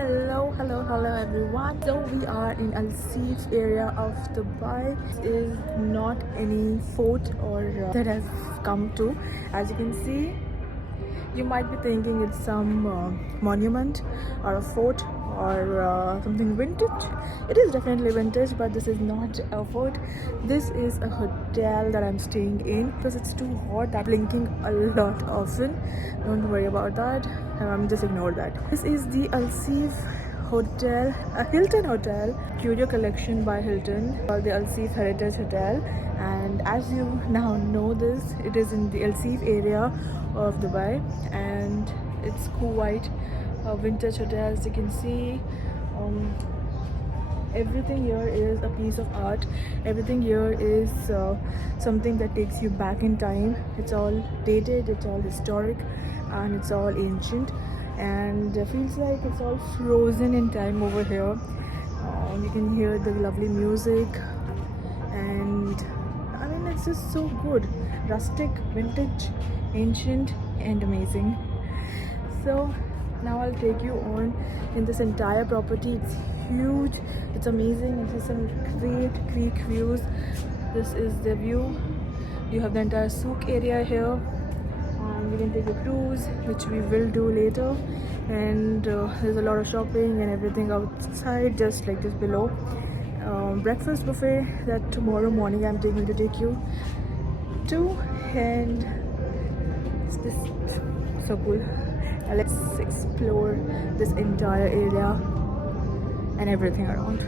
Hello everyone. So we are in Al Seef area of Dubai. This is not any fort or that has come to. As you can see, you might be thinking it's some monument or a fort or something vintage. It is definitely vintage, but this is not a fort. This is a hotel that I'm staying in because it's too hot. I'm blinking a lot often. Don't worry about that. Just ignore that. This is the Al Seef Hotel, a Hilton hotel, Curio Collection by Hilton, or the Al Seef Heritage Hotel. And as you now know this, it is in the Al Seef area of Dubai, and it's Kuwait vintage hotel. As you can see, everything here is a piece of art. Everything here is something that takes you back in time. It's all dated, it's all historic, and it's all ancient, and feels like it's all frozen in time over here. You can hear the lovely music, and I mean, it's just so good. Rustic, vintage, ancient, and amazing. So now I'll take you on in this entire property. It's huge, it's amazing. It has some great creek views. This is the view. You have the entire souk area here, and you can take a cruise, which we will do later. And there's a lot of shopping and everything outside, just like this below. Breakfast buffet that tomorrow morning I'm going to take you to, and it's just so cool. Now let's explore this entire area and everything around.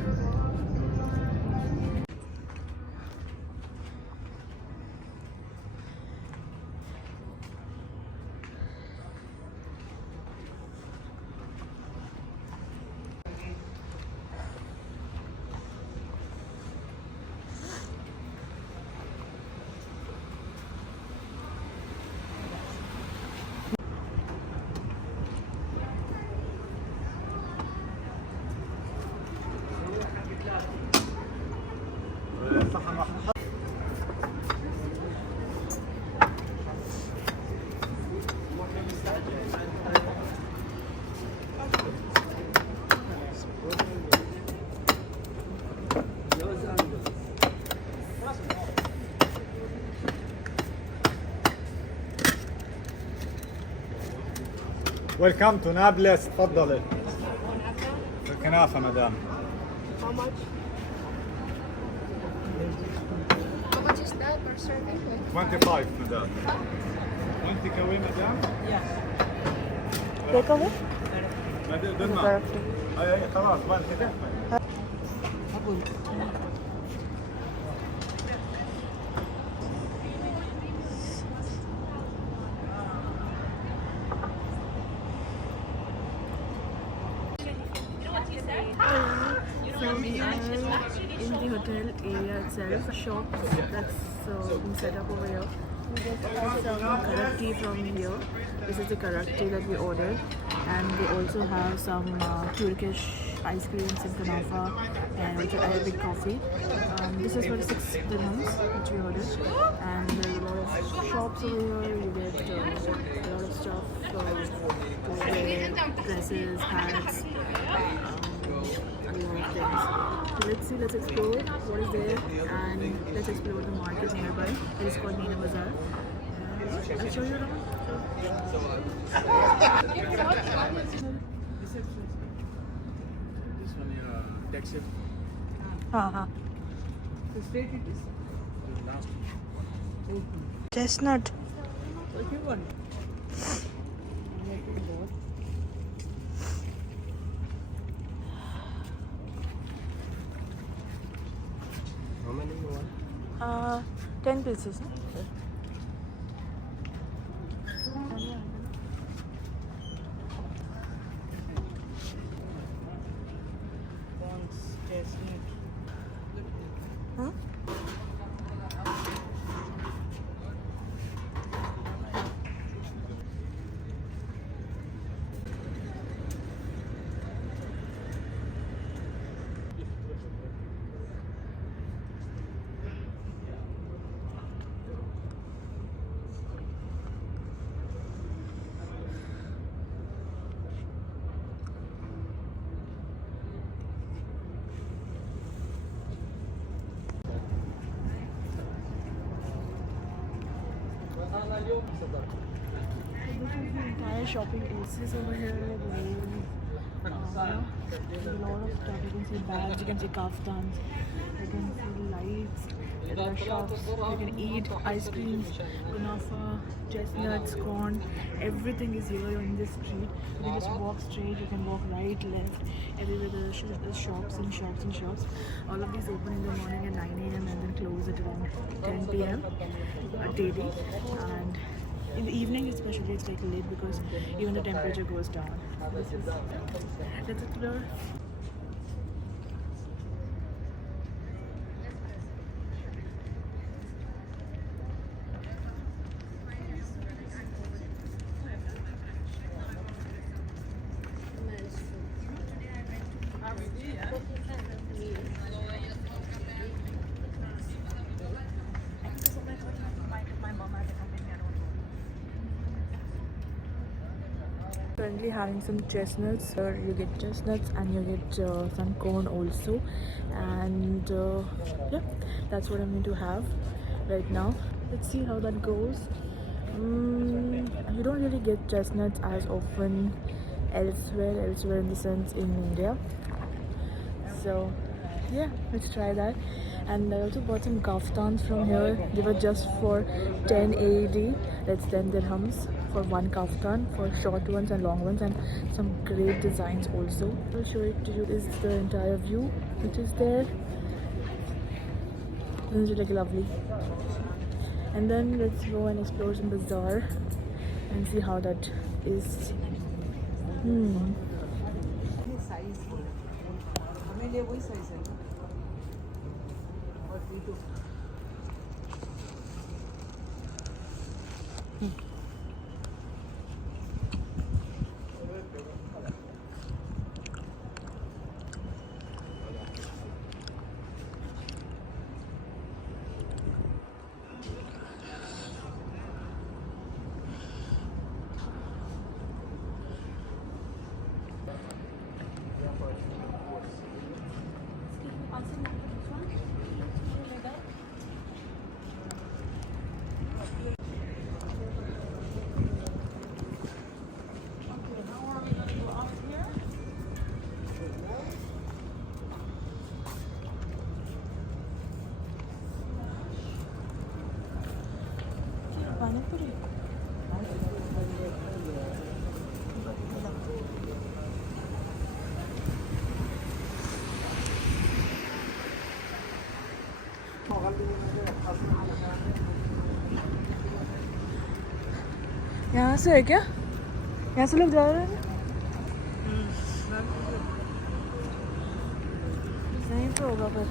Welcome to Nablus. تفضلي. الكنافة مدام. How much? How much is that per serving? 25 مدام. وانت كوي مدام؟ Yes. Take away? اي خلاص ما انت So we are in the hotel area itself, a shop that's been set up over here. We just got some karak tea from here. This is the karak tea that we ordered, and we also have some Turkish ice creams and kanafa, and also Arabic coffee. This is for 6 dirhams which we ordered, and there's a lot of shops over here. You get a lot of stuff to wear, dresses, hats. So let's explore what is there, and let's explore the market nearby. It is called Meena Bazaar. I'll show you around. This one your taxi. The straight it is. Chestnut. What you want? How many you want? 10 pieces. No? Huh? Entire shopping aces over here. There's a lot of stuff. You can see bags, you can see kaftans, you can see lights. There are shops. You can eat ice creams, kunafa, chestnuts, corn. Everything is here in this street. You can just walk straight. You can walk right, left. Everywhere there are shops and shops and shops. All of these open in the morning at 9 a.m. and then close at around 10 p.m. Daily. And in the evening especially it's like late because even the temperature goes down. This is let's explore. Currently having some chestnuts. You get chestnuts and you get some corn also, and yeah, that's what I'm going to have right now. Let's see how that goes. You don't really get chestnuts as often elsewhere in the sense in India. So yeah, let's try that. And I also bought some kaftans from here. They were just for 10 AED. That's 10 dirhams for one kaftan, for short ones and long ones, and some great designs also. I'll show it to you. This is the entire view which is there. This is really lovely. And then let's go and explore some bazaar and see how that is. यहाँ से है क्या? यहाँ से लोग जा रहे हैं? यहीं पे होगा फिर.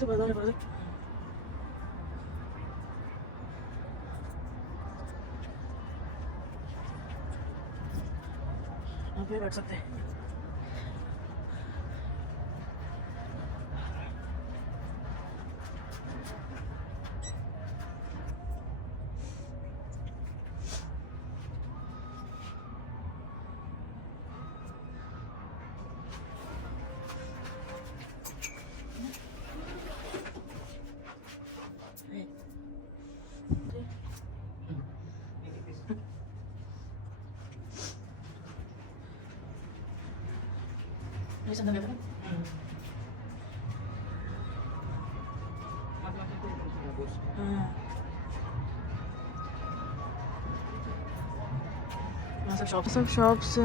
तो बता दे यहाँ पे बैठ सकते हैं. सब शॉप्स